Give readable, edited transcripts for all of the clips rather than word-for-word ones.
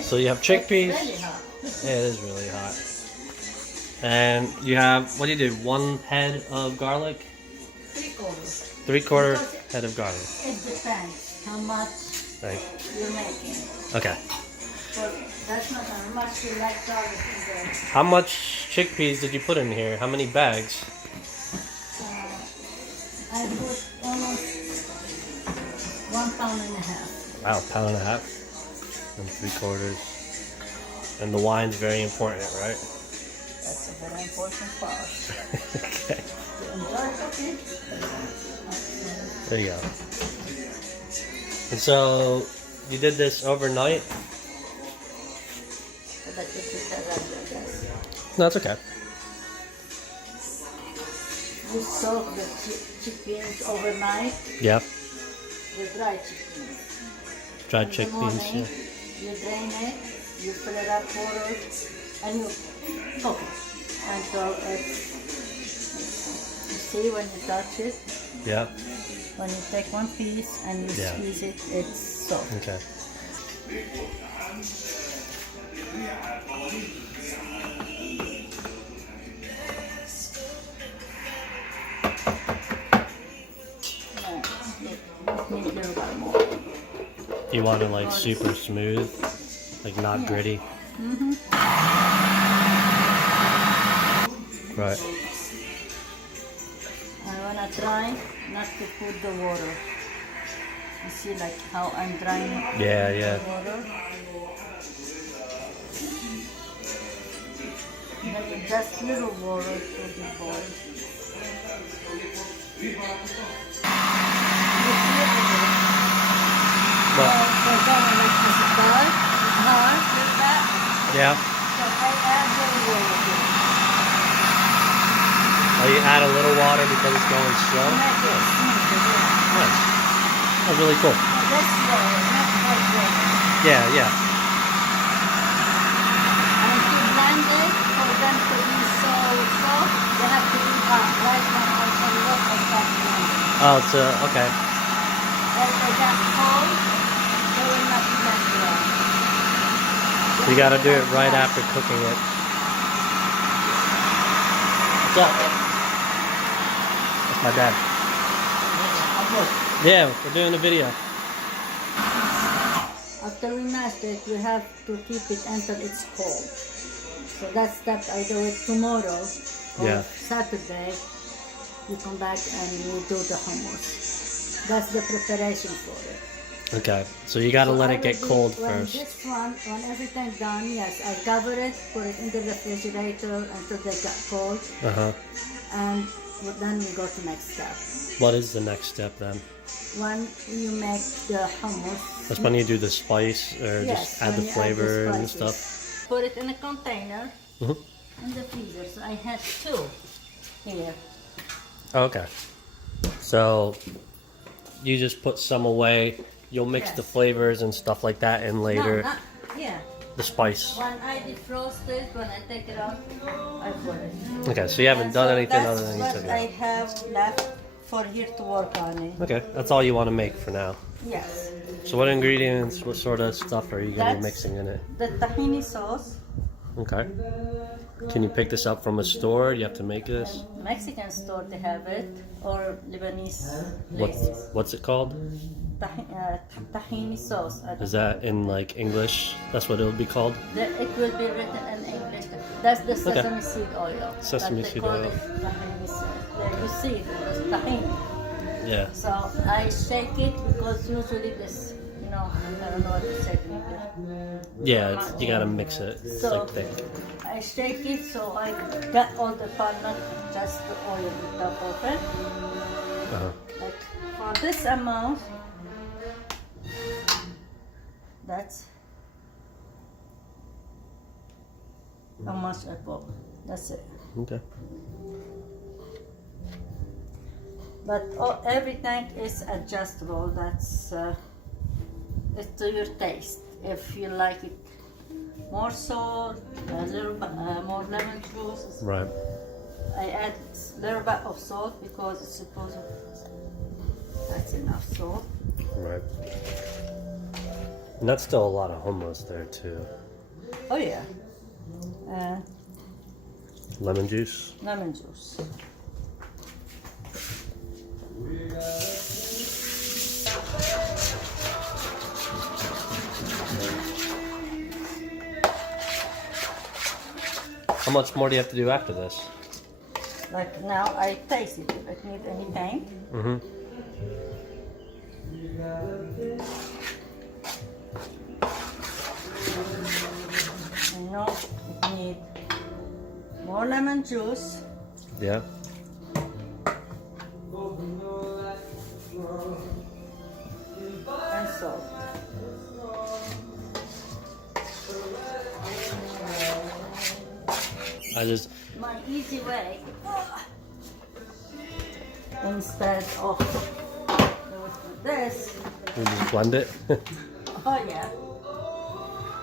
So you have chickpeas. It's really hot. Yeah, it is really hot. And you have, what do you do? 1 head of garlic? 3/4. 3/4 Because head of garlic. it depends how much Right. you're making. Okay. So that's not how much you like garlic in there. How much chickpeas did you put in here? How many bags? I put almost 1.5 pounds. Wow, 1.5 pounds and 3/4. And the wine's very important, right? That's a very important part. Okay. To enjoy cooking. There you go. And so you did this overnight? So that you put that right, I guess. No, it's okay. You soak the chickpeas overnight. Yeah. The dry chickpeas. Dried In the chickpeas. morning, Yeah. you drain it, you fill it up water, and you cook it until it's, you see when you touch it, Yeah. when you take one piece and you Yeah. squeeze it, it's soft. Okay. Need a little bit more. You want it like super smooth, like not Yeah. gritty. Right. I wanna try not to put the water. You see like how I'm drying Yeah, yeah. the water? And then you just little water to the boil. But We're going like this dark, hard, like that. yeah. So I add the water to it. Oh, you add a little water because it's going slow. Make it smoother, yeah. Nice. That's really cool. That's slow, not quite water. Yeah, yeah. And to blend it, for them to be so soft, they have to be hot. Right now, I can look at that blending. Oh, it's okay. If they get cold, they will not blend well. So you got to do it right after cooking it. What's up? That's my dad. Yeah, we're doing a video. After we mash it, we have to keep it until it's cold. So that's that I do it tomorrow or Yeah. Saturday. You come back and you do the hummus. That's the preparation for it. Okay, so you got to So let I it get will cold do- when first. This one, when everything done, yes, I cover it, put it in the refrigerator until they get cold, Uh-huh. and then we go to next step. What is the next step then? When you make the hummus, That's when you do the spice or yes, just add when the you flavor and spices. stuff? Put it in a container Mhm. in the freezer. So I had 2 here. Okay. So you just put some away. You'll mix the Yes. flavors and stuff like that in later. No, not, yeah. The spice. When I defrost it, when I take it out, I put it. Okay, so you haven't And done so anything that's other than you what took I it have left for here to work on it. out. Okay, that's all you want to make for now. Yes. So what ingredients, what sort of stuff are you going to be That's- mixing in it? The tahini sauce, Okay. Can you pick this up from a store? You have to make this? Mexican store they have it, or Lebanese places. What's it called? Tahini sauce. Is that in like English? That's what it would be called? It will be written in English. That's the sesame seed oil. Sesame But they seed call oil. it tahini sauce. There you see it, it's tahini. Yeah. So I shake it because usually this, I don't know what to say in English. Yeah, you gotta mix it. It's So like thick. I shake it so I got all the part, not just the oil on top of it. Uh-huh. Like for this amount, that's how much I put. That's it. Okay. But everything is adjustable. That's it's to your taste. If you like it more salt, a little bit more lemon juice. Right. I add a little bit of salt because it's supposed to, that's enough salt. Right. And that's still a lot of hummus there too. Oh yeah. Lemon juice. Lemon juice. How much more do you have to do after this? Like now I taste it. If it need any pain. Mm-hmm. I know it need more lemon juice. Yeah. And salt. My easy way instead of this. You just blend it. Oh yeah.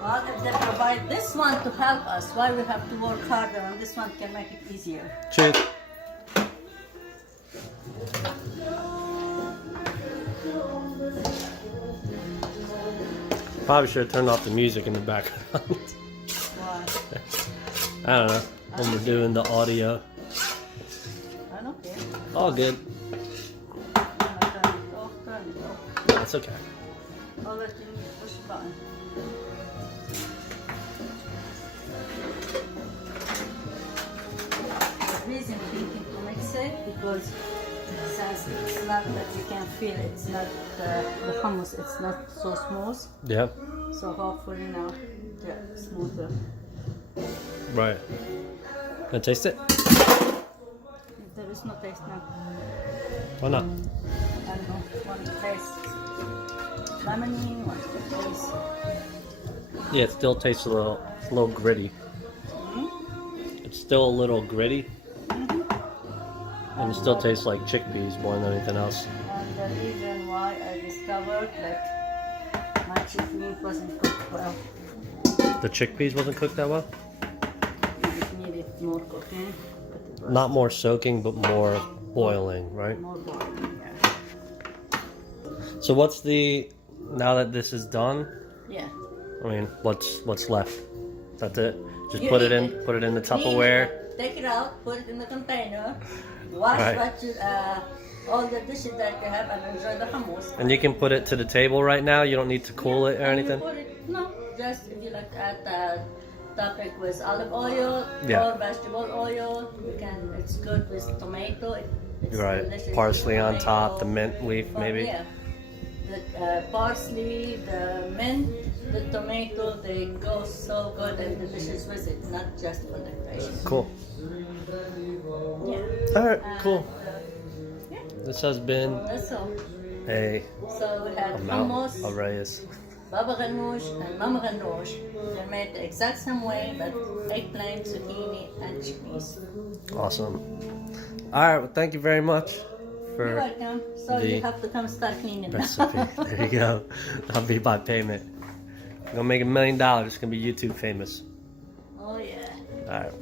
Well, if they provide this one to help us, why we have to work harder and this one can make it easier. Cheers. Probably should have turned off the music in the background. Why? I don't know. When we're doing the audio. I don't care. All good. Turn it off, turn it off. That's okay. All that you need is push the button. The reason we thinking to mix it because since it's not that you can feel it, it's not the hummus, it's not so smooth. Yeah. So hopefully now get smoother. Right. Gonna taste it? There is no taste now. Why not? I don't know. One taste lemony, one taste. Yeah, it still tastes a little gritty. Mm-hmm. It's still a little gritty. Mm-hmm. And it still tastes like chickpeas more than anything else. And the reason why I discovered that my chicken wasn't cooked well. The chickpeas wasn't cooked that well? It needed more cooking. But it was Not more soaking, but more boiling, right? more boiling, yeah. So what's the, now that this is done, Yeah. I mean, what's left? That's it? Just You put it eat in, it. put it in the Clean Tupperware. it, take it out, put it in the container, wash Right. what you, all the dishes that you have and enjoy the hummus. And you can put it to the table right now. You don't need to cool it or And you anything. put it, no, just if you like to add topic with olive oil Yeah. or vegetable oil, you can. It's good with tomato. It's Right. delicious Parsley with on tomato. top, the mint leaf But maybe. yeah, the parsley, the mint, the tomato, they go so good and delicious with it, not just for decoration. Cool. Yeah. All right, cool. Yeah, This has been that's all. a So we had amount hummus, of rice. baba ganoush, and mama ganoush. They're made the exact same way, but eggplant, zucchini, and chickpeas. Awesome. All right, well, thank you very much You're for welcome. So the you have to come start cleaning now. recipe. There you go. That'll be by payment. I'm gonna make $1 million. It's gonna be YouTube famous. Oh yeah. All right.